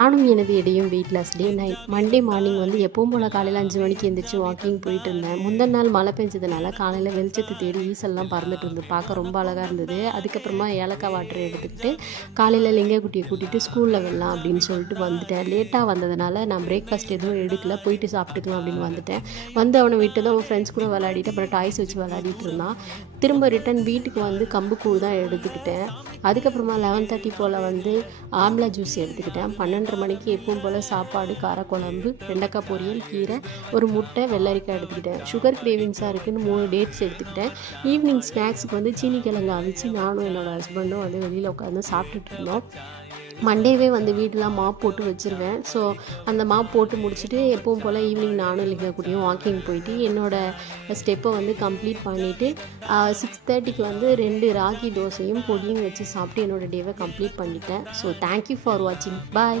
நானும் எனது எடையும் வெயிட் லாஸ் டே 9 மண்டே மார்னிங் வந்து எப்பவும் போல் காலையில் 5 மணிக்கு எழுந்திரிச்சு வாக்கிங் போயிட்டு இருந்தேன். முந்தின நாள் மழை பெஞ்சதுனால காலையில் வெளிச்சத்தை தேடி ஈசல்லாம் பறந்துட்டு இருந்தது. பார்க்க ரொம்ப அழகாக இருந்தது. அதுக்கப்புறமா ஏலக்காய் வாட்டர் எடுத்துக்கிட்டு காலையில் லிங்கக்குட்டியை கூட்டிகிட்டு ஸ்கூலில் வரலாம் அப்படின்னு சொல்லிட்டு வந்துட்டேன். லேட்டாக வந்ததுனால நான் பிரேக்ஃபாஸ்ட் எதுவும் எடுக்கல, போயிட்டு சாப்பிட்டுக்கலாம் அப்படின்னு வந்துட்டேன். வந்து அவனை விட்டு தான் அவன் ஃப்ரெண்ட்ஸ் கூட விளையாடிட்டு அப்புறம் டாய்ஸ் வச்சு விளையாடிட்டு இருந்தான். திரும்ப ரிட்டன் வீட்டுக்கு வந்து கம்பு கூழ் தான் எடுத்துக்கிட்டேன். அதுக்கப்புறமா 11:30 போல் வந்து ஆம்லா ஜூஸ் எடுத்துக்கிட்டேன். 12:30 மணிக்கு எப்பவும் போல் சாப்பாடு, காரக்குழம்பு, வெண்டைக்காய் பொரியல், கீரை, ஒரு முட்டை, வெள்ளரிக்காய் எடுத்துக்கிட்டேன். சுகர் கிரேவிங்ஸாக இருக்குதுன்னு 3 டேட்ஸ் எடுத்துக்கிட்டேன். ஈவினிங் ஸ்நாக்ஸுக்கு வந்து சீனி கிழங்கு அவிச்சு நானும் என்னோடய ஹஸ்பண்டும் வந்து வெளியில் உட்காந்து சாப்பிட்டுட்டு இருந்தோம். மண்டேவே வந்து வீடெலாம் மாப் போட்டு வச்சுருவேன். ஸோ அந்த மாப் போட்டு முடிச்சுட்டு எப்பவும் போல் ஈவினிங் நானும் லிங்கக்குட்டியும் வாக்கிங் போயிட்டு என்னோடய ஸ்டெப்பை வந்து கம்ப்ளீட் பண்ணிவிட்டு 6:30க்கு வந்து 2 ராகி தோசையும் பொடியும் வச்சு சாப்பிட்டு என்னோடய டேவை கம்ப்ளீட் பண்ணிட்டேன். ஸோ தேங்க்யூ ஃபார் வாட்சிங். பாய்.